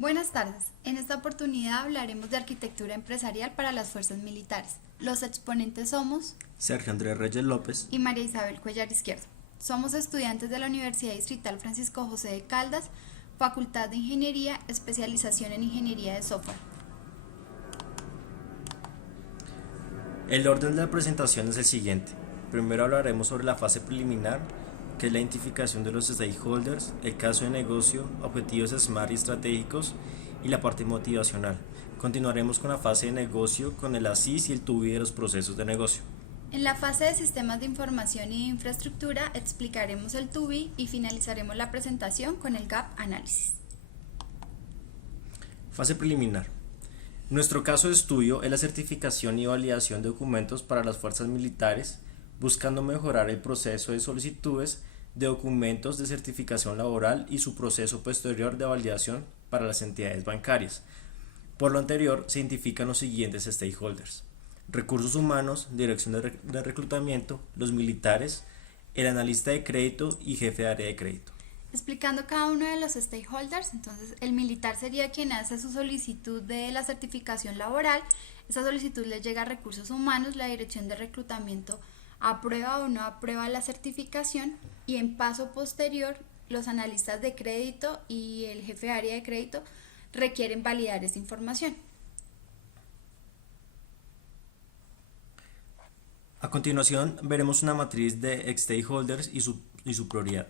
Buenas tardes. En esta oportunidad hablaremos de arquitectura empresarial para las fuerzas militares. Los exponentes somos Sergio Andrés Reyes López. y María Isabel Cuellar Izquierdo. Somos estudiantes de la Universidad Distrital Francisco José de Caldas, Facultad de Ingeniería, especialización en Ingeniería de Software. El orden de la presentación es el siguiente. Primero hablaremos sobre la fase preliminar, que es la identificación de los stakeholders, el caso de negocio, objetivos SMART y estratégicos y la parte motivacional. Continuaremos con la fase de negocio con el ASIS y el TUBI de los procesos de negocio. En la fase de sistemas de información y de infraestructura explicaremos el TUBI y finalizaremos la presentación con el gap análisis. Fase preliminar. Nuestro caso de estudio es la certificación y validación de documentos para las fuerzas militares, buscando mejorar el proceso de solicitudes de documentos de certificación laboral y su proceso posterior de validación para las entidades bancarias. Por lo anterior, se identifican los siguientes stakeholders: recursos humanos, dirección de reclutamiento, los militares, el analista de crédito y jefe de área de crédito. Explicando cada uno de los stakeholders, entonces el militar sería quien hace su solicitud de la certificación laboral. Esa solicitud le llega a recursos humanos, la dirección de reclutamiento aprueba o no aprueba la certificación y en paso posterior los analistas de crédito y el jefe de área de crédito requieren validar esta información. A continuación veremos una matriz de stakeholders y su prioridad.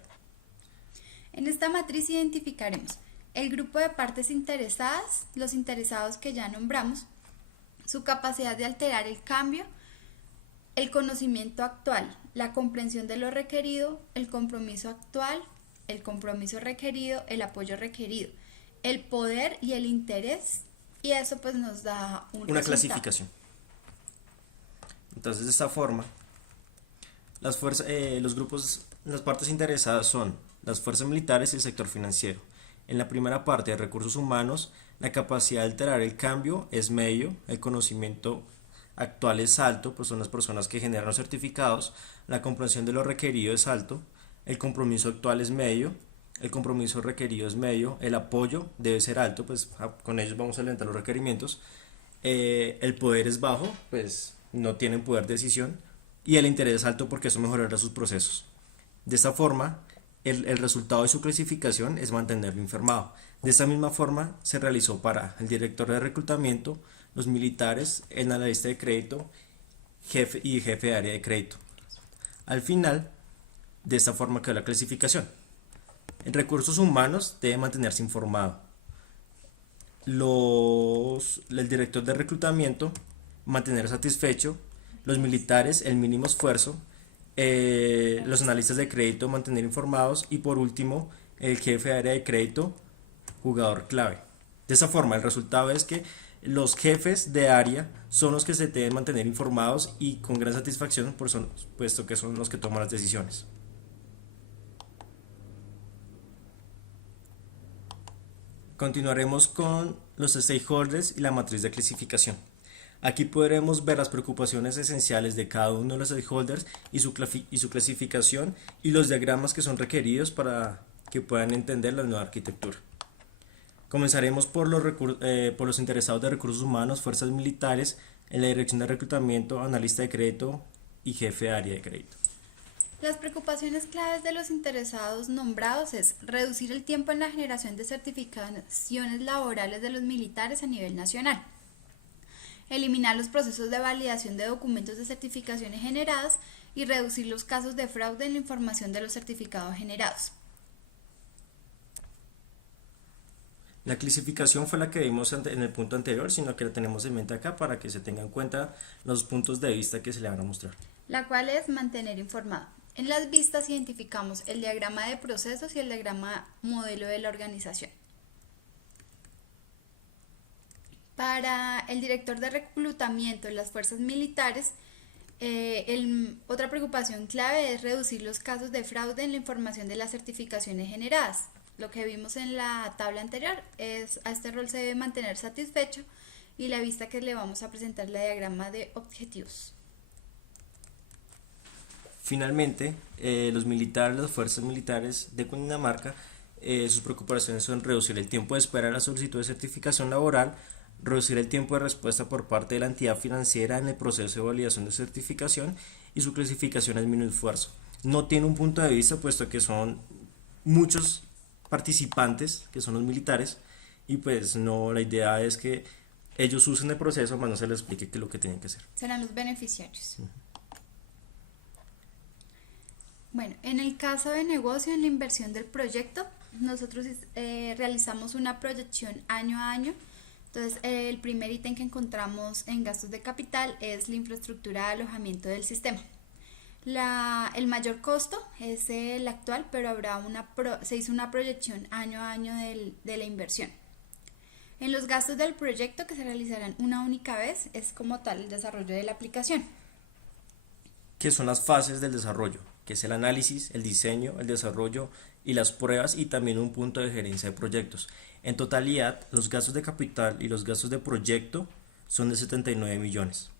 En esta matriz identificaremos el grupo de partes interesadas, los interesados que ya nombramos, su capacidad de alterar el cambio, el conocimiento actual, la comprensión de lo requerido, el compromiso actual, el compromiso requerido, el apoyo requerido, el poder y el interés, y eso pues nos da una clasificación. Entonces, de esta forma, los grupos, las partes interesadas son las fuerzas militares y el sector financiero. En la primera parte de recursos humanos, la capacidad de alterar el cambio es medio, el conocimiento actual es alto, pues son las personas que generan los certificados, la comprensión de lo requerido es alto, el compromiso actual es medio, el compromiso requerido es medio, el apoyo debe ser alto, pues con ellos vamos a alentar los requerimientos, el poder es bajo, pues no tienen poder de decisión, y el interés es alto porque eso mejorará sus procesos. De esta forma, el resultado de su clasificación es mantenerlo informado. De esta misma forma se realizó para el director de reclutamiento, los militares, el analista de crédito jefe de área de crédito. Al final, de esta forma quedó la clasificación. En recursos humanos debe mantenerse informado. El director de reclutamiento mantener satisfecho, los militares el mínimo esfuerzo, los analistas de crédito mantener informados y por último el jefe de área de crédito jugador clave. De esa forma el resultado es que los jefes de área son los que se deben mantener informados y con gran satisfacción puesto que son los que toman las decisiones. Continuaremos con los stakeholders y la matriz de clasificación. Aquí podremos ver las preocupaciones esenciales de cada uno de los stakeholders y su clasificación y los diagramas que son requeridos para que puedan entender la nueva arquitectura. Comenzaremos por los interesados de recursos humanos, fuerzas militares, en la dirección de reclutamiento, analista de crédito y jefe de área de crédito. Las preocupaciones claves de los interesados nombrados es reducir el tiempo en la generación de certificaciones laborales de los militares a nivel nacional, eliminar los procesos de validación de documentos de certificaciones generadas y reducir los casos de fraude en la información de los certificados generados. La clasificación fue la que vimos en el punto anterior, sino que la tenemos en mente acá para que se tengan en cuenta los puntos de vista que se le van a mostrar. La cual es mantener informado. En las vistas identificamos el diagrama de procesos y el diagrama modelo de la organización. Para el director de reclutamiento de las fuerzas militares, otra preocupación clave es reducir los casos de fraude en la información de las certificaciones generadas. Lo que vimos en la tabla anterior es a este rol se debe mantener satisfecho y la vista que le vamos a presentar es la diagrama de objetivos. Finalmente, las fuerzas militares de Cundinamarca sus preocupaciones son reducir el tiempo de espera en la solicitud de certificación laboral, reducir el tiempo de respuesta por parte de la entidad financiera en el proceso de validación de certificación y su clasificación es mínimo esfuerzo. No tiene un punto de vista puesto que son muchos participantes, que son los militares, y pues no, la idea es que ellos usen el proceso, más no se les explique qué es lo que tienen que hacer. Serán los beneficiarios. Bueno, en el caso de negocio, en la inversión del proyecto, nosotros realizamos una proyección año a año. Entonces, el primer ítem que encontramos en gastos de capital es la infraestructura de alojamiento del sistema. El mayor costo es el actual, pero se hizo una proyección año a año de la inversión. En los gastos del proyecto, que se realizarán una única vez, es como tal el desarrollo de la aplicación. ¿Qué son las fases del desarrollo? Que es el análisis, el diseño, el desarrollo y las pruebas y también un punto de gerencia de proyectos. En totalidad, los gastos de capital y los gastos de proyecto son de 79 millones.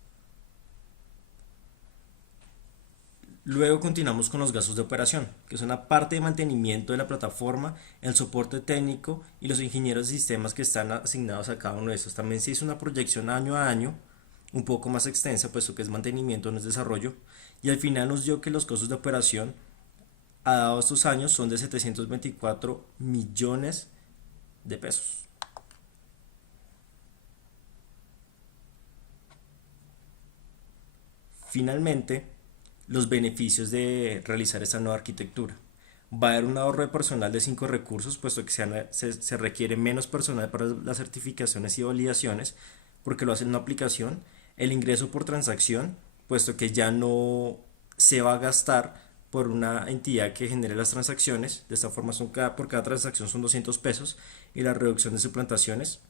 Luego continuamos con los gastos de operación, que son la parte de mantenimiento de la plataforma, el soporte técnico y los ingenieros de sistemas que están asignados a cada uno de estos. También se hizo una proyección año a año, un poco más extensa, puesto que es mantenimiento, no es desarrollo, y al final nos dio que los costos de operación a dado estos años son de 724 millones de pesos. Finalmente, los beneficios de realizar esta nueva arquitectura. Va a haber un ahorro de personal de 5 recursos, puesto que se requiere menos personal para las certificaciones y validaciones, porque lo hace en una aplicación. El ingreso por transacción, puesto que ya no se va a gastar por una entidad que genere las transacciones. De esta forma por cada transacción son 200 pesos, y la reducción de suplantaciones.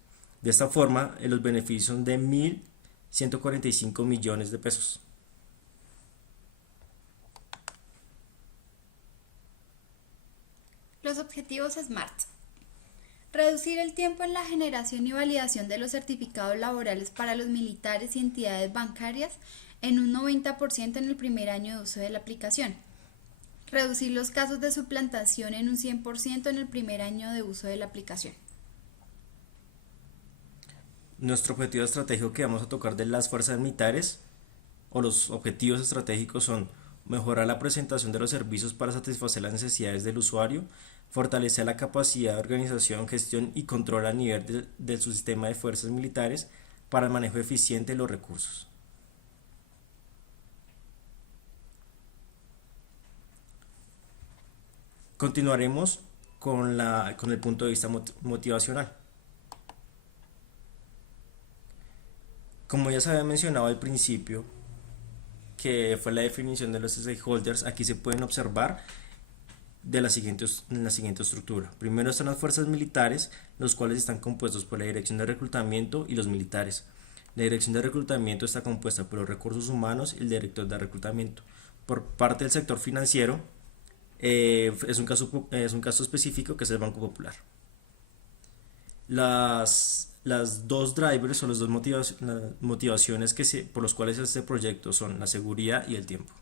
De esta forma, los beneficios son de 1.145 millones de pesos. Los objetivos SMART. Reducir el tiempo en la generación y validación de los certificados laborales para los militares y entidades bancarias en un 90% en el primer año de uso de la aplicación. Reducir los casos de suplantación en un 100% en el primer año de uso de la aplicación. Nuestro objetivo estratégico que vamos a tocar de las fuerzas militares o los objetivos estratégicos son mejorar la presentación de los servicios para satisfacer las necesidades del usuario, fortalecer la capacidad de organización, gestión y control a nivel de su sistema de fuerzas militares para el manejo eficiente de los recursos. Continuaremos con el punto de vista motivacional. Como ya se había mencionado al principio, que fue la definición de los stakeholders, aquí se pueden observar en la siguiente estructura. Primero están las fuerzas militares, los cuales están compuestos por la dirección de reclutamiento y los militares. La dirección de reclutamiento está compuesta por los recursos humanos y el director de reclutamiento. Por parte del sector financiero, es un caso específico que es el Banco Popular. Las dos drivers o las dos motivaciones por los cuales este proyecto son la seguridad y el tiempo.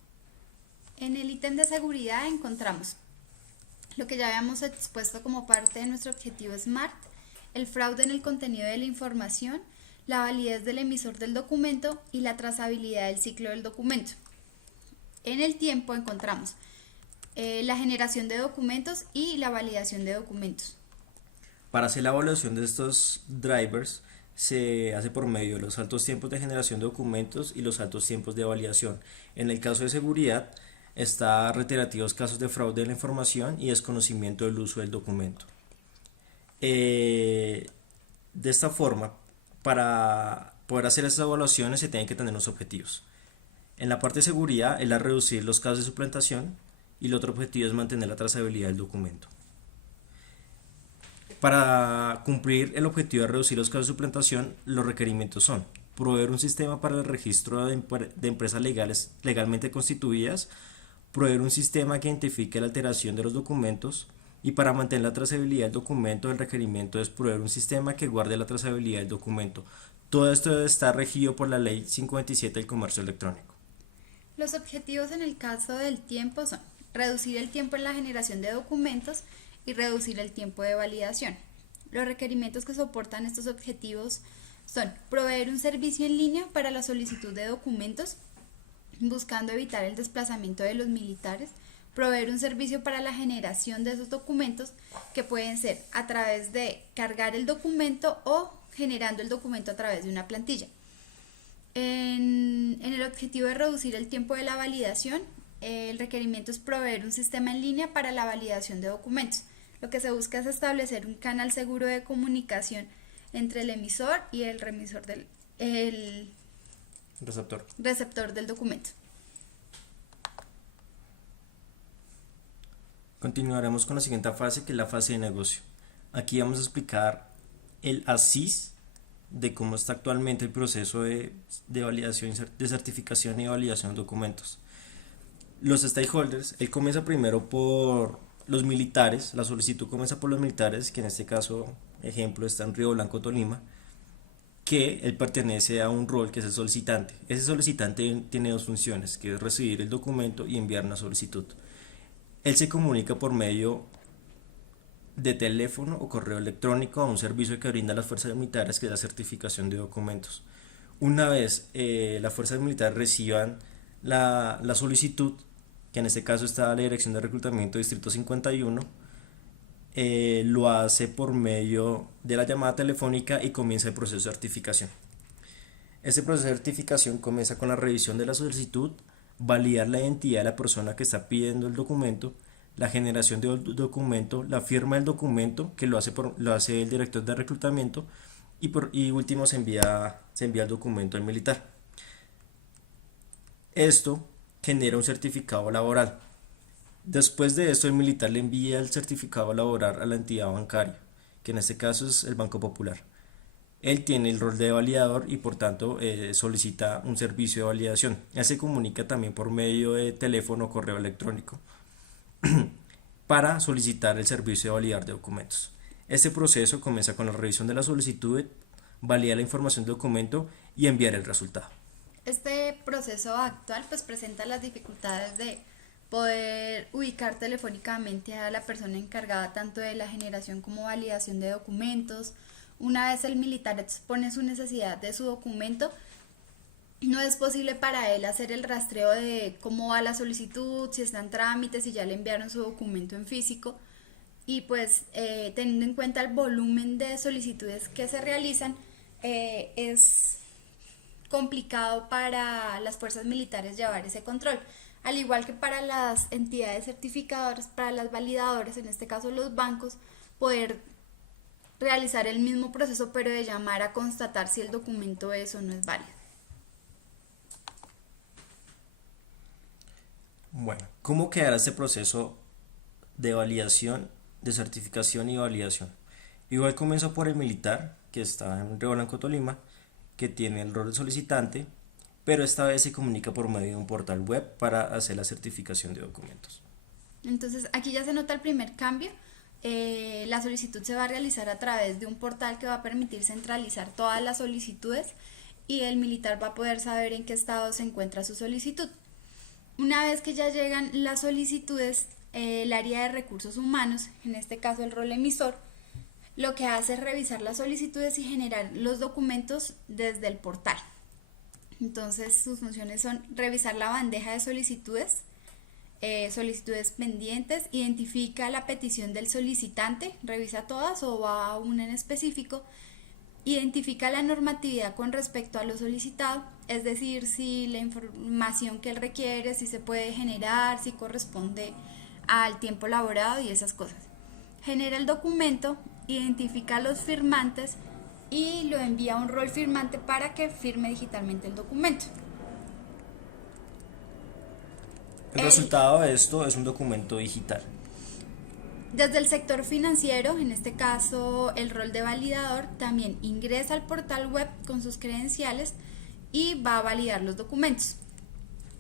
En el ítem de seguridad encontramos lo que ya habíamos expuesto como parte de nuestro objetivo SMART, el fraude en el contenido de la información, la validez del emisor del documento y la trazabilidad del ciclo del documento. En el tiempo encontramos la generación de documentos y la validación de documentos. Para hacer la evaluación de estos drivers se hace por medio de los altos tiempos de generación de documentos y los altos tiempos de validación. En el caso de seguridad, está reiterativos casos de fraude en la información y desconocimiento del uso del documento. De esta forma, para poder hacer estas evaluaciones se tienen que tener unos objetivos. En la parte de seguridad es la reducir los casos de suplantación y el otro objetivo es mantener la trazabilidad del documento. Para cumplir el objetivo de reducir los casos de suplantación, los requerimientos son proveer un sistema para el registro de empresas legalmente constituidas, proveer un sistema que identifique la alteración de los documentos, y para mantener la trazabilidad del documento el requerimiento es proveer un sistema que guarde la trazabilidad del documento. Todo esto debe estar regido por la Ley 527 del Comercio Electrónico. Los objetivos en el caso del tiempo son reducir el tiempo en la generación de documentos, y reducir el tiempo de validación. Los requerimientos que soportan estos objetivos son proveer un servicio en línea para la solicitud de documentos, buscando evitar el desplazamiento de los militares, proveer un servicio para la generación de esos documentos, que pueden ser a través de cargar el documento o generando el documento a través de una plantilla. En el objetivo de reducir el tiempo de la validación, el requerimiento es proveer un sistema en línea para la validación de documentos. Lo que se busca es establecer un canal seguro de comunicación entre el emisor y el receptor del documento. Continuaremos con la siguiente fase, que es la fase de negocio. Aquí vamos a explicar el ASIS de cómo está actualmente el proceso de validación, de certificación y validación de documentos. Los stakeholders, él comienza primero por los militares, la solicitud comienza por los militares, que en este caso, ejemplo, está en Río Blanco, Tolima, que él pertenece a un rol que es el solicitante. Ese solicitante tiene dos funciones, que es recibir el documento y enviar una solicitud. Él se comunica por medio de teléfono o correo electrónico a un servicio que brinda las fuerzas militares, que es la certificación de documentos. Una vez las fuerzas militares reciban la solicitud, que en este caso está la Dirección de Reclutamiento Distrito 51, lo hace por medio de la llamada telefónica y comienza el proceso de certificación. Este proceso de certificación comienza con la revisión de la solicitud, validar la identidad de la persona que está pidiendo el documento, la generación del documento, la firma del documento, que lo hace el director de reclutamiento, y último se envía el documento al militar. Esto genera un certificado laboral. Después de esto, el militar le envía el certificado laboral a la entidad bancaria, que en este caso es el Banco Popular. Él tiene el rol de validador y por tanto solicita un servicio de validación. Él se comunica también por medio de teléfono o correo electrónico para solicitar el servicio de validar de documentos. Este proceso comienza con la revisión de la solicitud, valida la información del documento y enviar el resultado. Este proceso actual pues presenta las dificultades de poder ubicar telefónicamente a la persona encargada tanto de la generación como validación de documentos. Una vez el militar expone su necesidad de su documento, no es posible para él hacer el rastreo de cómo va la solicitud, si está en trámite, si ya le enviaron su documento en físico. Y pues teniendo en cuenta el volumen de solicitudes que se realizan, es complicado para las fuerzas militares llevar ese control. Al igual que para las entidades certificadoras, para las validadoras, en este caso los bancos, poder realizar el mismo proceso, pero de llamar a constatar si el documento es o no es válido. Bueno, ¿cómo quedará este proceso de validación, de certificación y validación? Igual comienza por el militar, que está en Río Blanco, Tolima, que tiene el rol de solicitante, pero esta vez se comunica por medio de un portal web para hacer la certificación de documentos. Entonces aquí ya se nota el primer cambio. La solicitud se va a realizar a través de un portal que va a permitir centralizar todas las solicitudes y el militar va a poder saber en qué estado se encuentra su solicitud. Una vez que ya llegan las solicitudes, el área de recursos humanos, en este caso el rol emisor, lo que hace es revisar las solicitudes y generar los documentos desde el portal. Entonces sus funciones son revisar la bandeja de solicitudes, solicitudes pendientes, identifica la petición del solicitante, revisa todas o va a una en específico, identifica la normatividad con respecto a lo solicitado, es decir, si la información que él requiere, si se puede generar, si corresponde al tiempo laborado y esas cosas. Genera el documento, identifica a los firmantes y lo envía a un rol firmante para que firme digitalmente el documento. El resultado de esto es un documento digital. Desde el sector financiero, en este caso el rol de validador, también ingresa al portal web con sus credenciales y va a validar los documentos.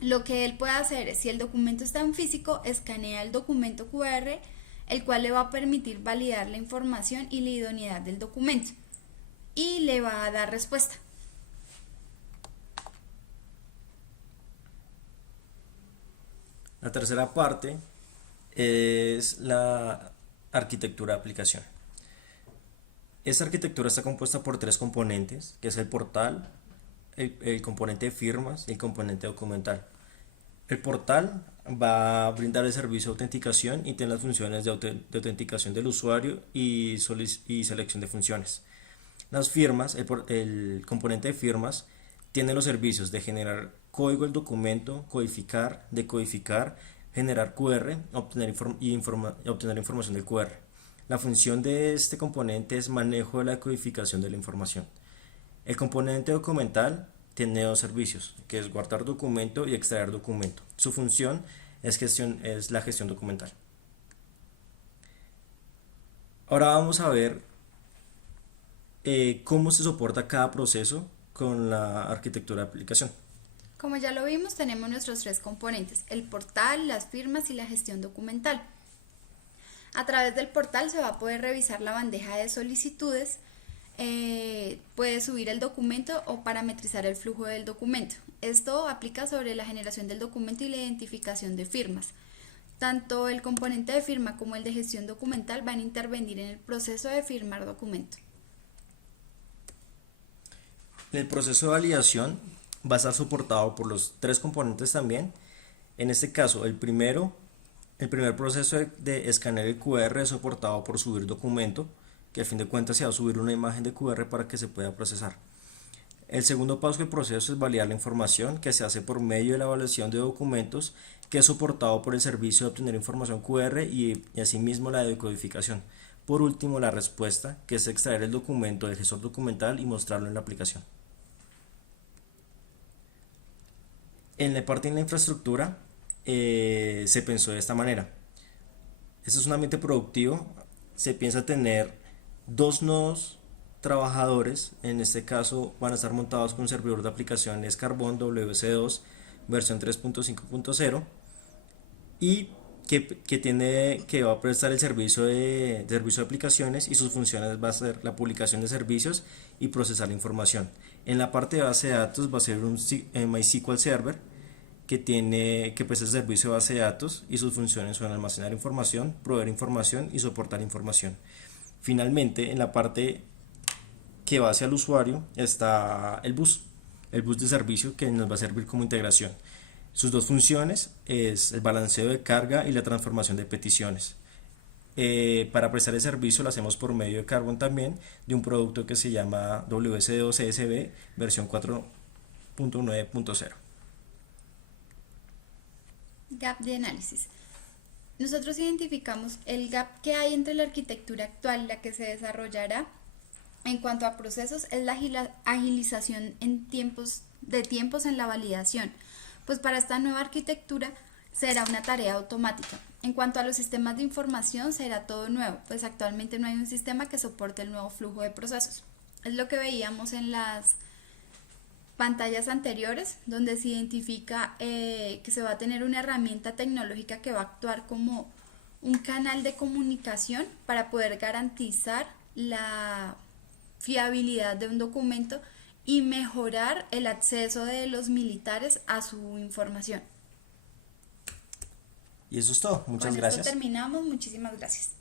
Lo que él puede hacer es, si el documento está en físico, escanea el documento QR, el cual le va a permitir validar la información y la idoneidad del documento y le va a dar respuesta. La tercera parte es Arquitectura de aplicación. Esta arquitectura está compuesta por tres componentes, que es el portal, el componente de firmas y el componente documental. El portal va a brindar el servicio de autenticación y tiene las funciones de autenticación del usuario y selección de funciones. Las firmas, el componente de firmas, tiene los servicios de generar código del documento, codificar, decodificar, generar QR, obtener información del QR. La función de este componente es manejo de la codificación de la información. El componente documental tiene dos servicios, que es guardar documento y extraer documento. Su función es la gestión documental. Ahora vamos a ver cómo se soporta cada proceso con la arquitectura de aplicación. Como ya lo vimos, tenemos nuestros tres componentes, el portal, las firmas y la gestión documental. A través del portal se va a poder revisar la bandeja de solicitudes, puede subir el documento o parametrizar el flujo del documento. Esto aplica sobre la generación del documento y la identificación de firmas. Tanto el componente de firma como el de gestión documental van a intervenir en el proceso de firmar documento. El proceso de validación va a estar soportado por los tres componentes también. En este caso, el primer proceso de escanear el QR es soportado por subir documento, que al fin de cuentas se va a subir una imagen de QR para que se pueda procesar. El segundo paso del proceso es validar la información, que se hace por medio de la evaluación de documentos, que es soportado por el servicio de obtener información QR y asimismo la decodificación. Por último, la respuesta, que es extraer el documento del gestor documental y mostrarlo en la aplicación. En la parte de la infraestructura se pensó de esta manera. Este es un ambiente productivo. Se piensa tener dos nodos trabajadores. En este caso van a estar montados con un servidor de aplicaciones Carbon WS2 versión 3.5.0 y que va a prestar el servicio de aplicaciones, y sus funciones va a ser la publicación de servicios y procesar la información. En la parte de base de datos va a ser un MySQL Server que presta el servicio de base de datos, y sus funciones son almacenar información, proveer información y soportar información. Finalmente, en la parte que va hacia el usuario está el bus de servicio, que nos va a servir como integración. Sus dos funciones es el balanceo de carga y la transformación de peticiones. Para prestar el servicio lo hacemos por medio de Carbon también, de un producto que se llama WS2 ESB versión 4.9.0. Gap de análisis. Nosotros identificamos el gap que hay entre la arquitectura actual y la que se desarrollará en cuanto a procesos, es la agilización en tiempos en la validación, pues para esta nueva arquitectura será una tarea automática. En cuanto a los sistemas de información, será todo nuevo, pues actualmente no hay un sistema que soporte el nuevo flujo de procesos. Es lo que veíamos en las pantallas anteriores, donde se identifica que se va a tener una herramienta tecnológica que va a actuar como un canal de comunicación para poder garantizar la fiabilidad de un documento y mejorar el acceso de los militares a su información. Y eso es todo. Muchas Con gracias. esto terminamos. Muchísimas gracias.